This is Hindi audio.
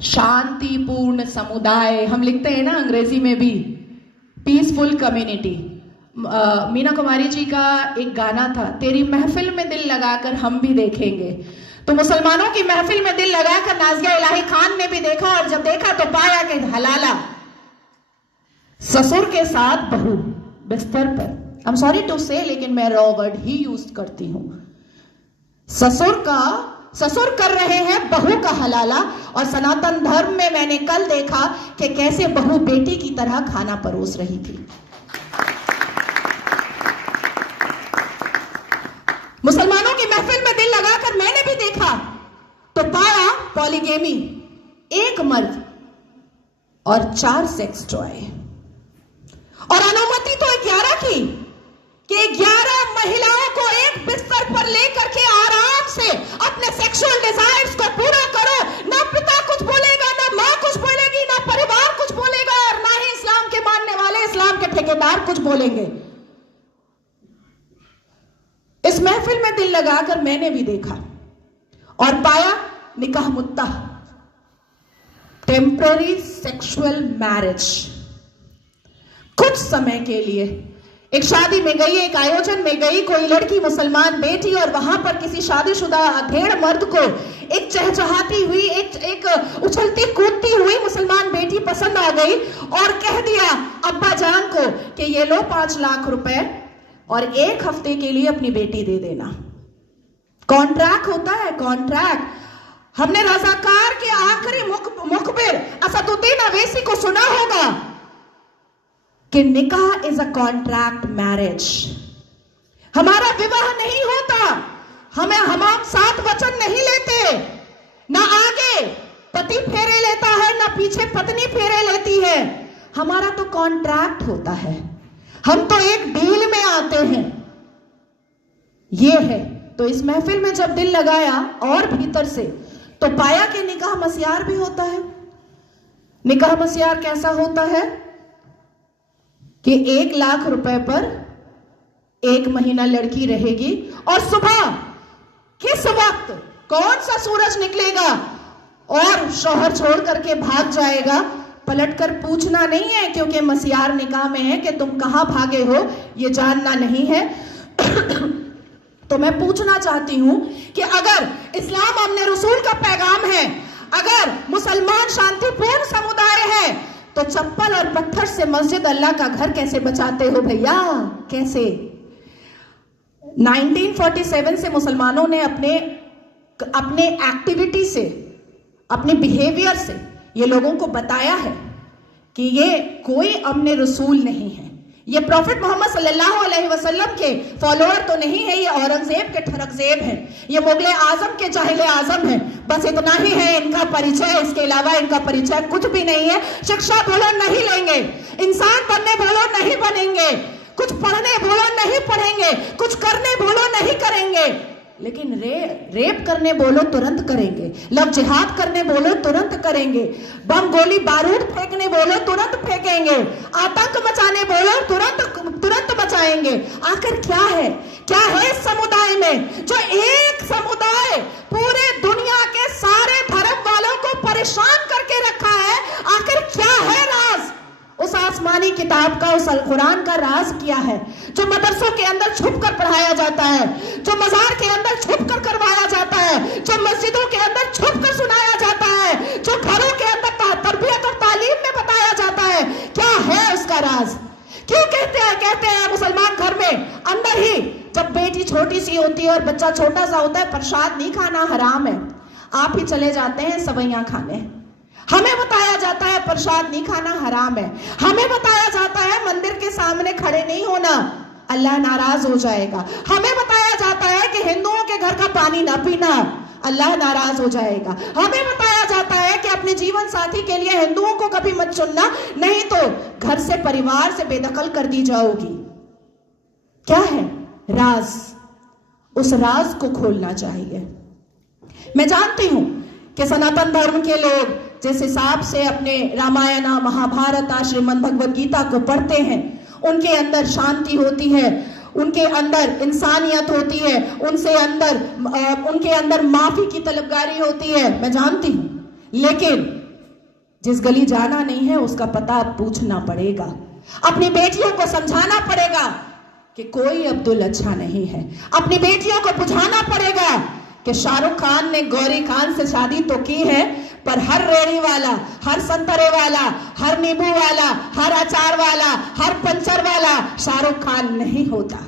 शांतिपूर्ण समुदाय हम लिखते हैं ना अंग्रेजी में भी, पीसफुल कम्युनिटी। मीना कुमारी जी का एक गाना था, तेरी महफिल में दिल लगाकर हम भी देखेंगे। तो मुसलमानों की महफिल में दिल लगाकर नाज़िया इलाही खान ने भी देखा, और जब देखा तो पाया कि हलाला ससुर के साथ बहू बिस्तर पर, आई एम सॉरी टू से, लेकिन मैं रॉ वर्ड ही यूज करती हूं। ससुर कर रहे हैं बहू का हलाला। और सनातन धर्म में मैंने कल देखा कि कैसे बहू बेटी की तरह खाना परोस रही थी। मुसलमानों की महफिल में दिल लगाकर मैंने भी देखा तो पाया पॉलीगेमी, एक मर्द और 4 सेक्स टॉय। और अनुमति तो 11 की, कि 11 महिलाओं को एक बिस्तर पर लेकर के आराम से अपने सेक्सुअल डिजायर्स को पूरा करो। ना पिता कुछ बोलेगा, ना मां कुछ बोलेगी, ना परिवार कुछ बोलेगा, और ना ही इस्लाम के मानने वाले, इस्लाम के ठेकेदार कुछ बोलेंगे। इस महफिल में दिल लगाकर मैंने भी देखा और पाया निकाह मुद्दा, टेम्पररी सेक्सुअल मैरिज। कुछ समय के लिए एक शादी में गई, एक आयोजन में गई, कोई लड़की मुसलमान बेटी, और वहां पर किसी शादीशुदा अधेड़ मर्द को एक चहचहाती हुई, एक उछलती कूदती हुई मुसलमान बेटी पसंद आ गई, और कह दिया अब्बा जान को कि ये लो 5 लाख रुपए और 1 हफ्ते के लिए अपनी बेटी दे देना। कॉन्ट्रैक्ट होता है, कॉन्ट्रैक्ट। हमने रजाकार के आखिरी मुखबिर असदुद्दीन अवैसी को सुना होगा कि निकाह इज अ कॉन्ट्रैक्ट मैरिज। हमारा विवाह नहीं होता, हम 7 वचन नहीं लेते, ना आगे पति फेरे लेता है, ना पीछे पत्नी फेरे लेती है। हमारा तो कॉन्ट्रैक्ट होता है, हम तो एक डील में आते हैं। ये है। तो इस महफिल में जब दिल लगाया और भीतर से, तो पाया कि निकाह मस्यार भी होता है। निकाह मस्यार कैसा होता है कि 1 लाख रुपए पर 1 महीना लड़की रहेगी, और सुबह किस वक्त कौन सा सूरज निकलेगा और शौहर छोड़ करके भाग जाएगा, पलटकर पूछना नहीं है, क्योंकि मस्यार निकाह में है कि तुम कहां भागे हो ये जानना नहीं है। तो मैं पूछना चाहती हूं कि अगर इस्लाम हमने रसूल का पैगाम है, अगर मुसलमान शांतिपूर्ण समुदाय है, तो चप्पल और पत्थर से मस्जिद अल्लाह का घर कैसे बचाते हो भैया? कैसे? 1947 से मुसलमानों ने अपने एक्टिविटी से, अपने बिहेवियर से ये लोगों को बताया है कि ये कोई अमने रसूल नहीं है, ये प्रॉफिट मोहम्मद सल्लल्लाहु अलैहि वसल्लम के फॉलोअर तो नहीं है, ये औरंगजेब के ठरकजेब हैं, ये मुगले आजम के जाहिले आजम हैं। बस इतना ही है इनका परिचय, इसके अलावा इनका परिचय कुछ भी नहीं है। शिक्षा बोलो नहीं लेंगे, इंसान बनने बोलो नहीं बनेंगे, कुछ पढ़ने बोलो नहीं पढ़ेंगे, कुछ करने बोलो नहीं करेंगे, लेकिन रेप करने बोलो तुरंत करेंगे, लव जिहाद करने बोलो तुरंत करेंगे, बम गोली बारूद फेंकने बोलो तुरंत फेंकेंगे, आतंक मचाने बोलो तुरंत मचाएंगे। आखिर क्या है इस समुदाय में, जो एक समुदाय पूरे दुनिया के सारे धर्म वालों को परेशान करके रखा है? आखिर क्या है राज? उस आसमानी किताब का, उस अल कुरान का राज क्या है, जो मदरसों के अंदर छुप कर पढ़ाया जाता है, जो मजार के अंदर छुप कर करवाया जाता है, जो मस्जिदों के अंदर छुप कर सुनाया जाता है, जो घरों के अंदर तरबियत और तालीम में बताया जाता है? क्या है उसका राज? क्यों कहते हैं मुसलमान घर में अंदर ही, जब बेटी छोटी सी होती है और बच्चा छोटा सा होता है, प्रसाद नहीं खाना हराम है, आप ही चले जाते हैं सवैयां खाने। हमें बताया जाता है प्रसाद नहीं खाना हराम है, हमें बताया जाता है मंदिर के सामने खड़े नहीं होना, अल्लाह नाराज हो जाएगा, हमें बताया जाता है कि हिंदुओं के घर का पानी ना पीना, अल्लाह नाराज हो जाएगा, हमें बताया जाता है कि अपने जीवन साथी के लिए हिंदुओं को कभी मत चुनना, नहीं तो घर से, परिवार से बेदखल कर दी जाओगी। क्या है राज? उस राज को खोलना चाहिए। मैं जानती हूं कि सनातन धर्म के लोग जिस हिसाब से अपने रामायण, महाभारत, श्रीमद् भगवद गीता को पढ़ते हैं, उनके अंदर शांति होती है, उनके अंदर इंसानियत होती है, उनके अंदर माफी की तलबगारी होती है, मैं जानती हूं। लेकिन जिस गली जाना नहीं है उसका पता पूछना पड़ेगा। अपनी बेटियों को समझाना पड़ेगा कि कोई अब्दुल अच्छा नहीं है। अपनी बेटियों को बुझाना पड़ेगा कि शाहरुख खान ने गौरी खान से शादी तो की है, पर हर रेड़ी वाला, हर संतरे वाला, हर नींबू वाला, हर अचार वाला, हर पंचर वाला शाहरुख खान नहीं होता।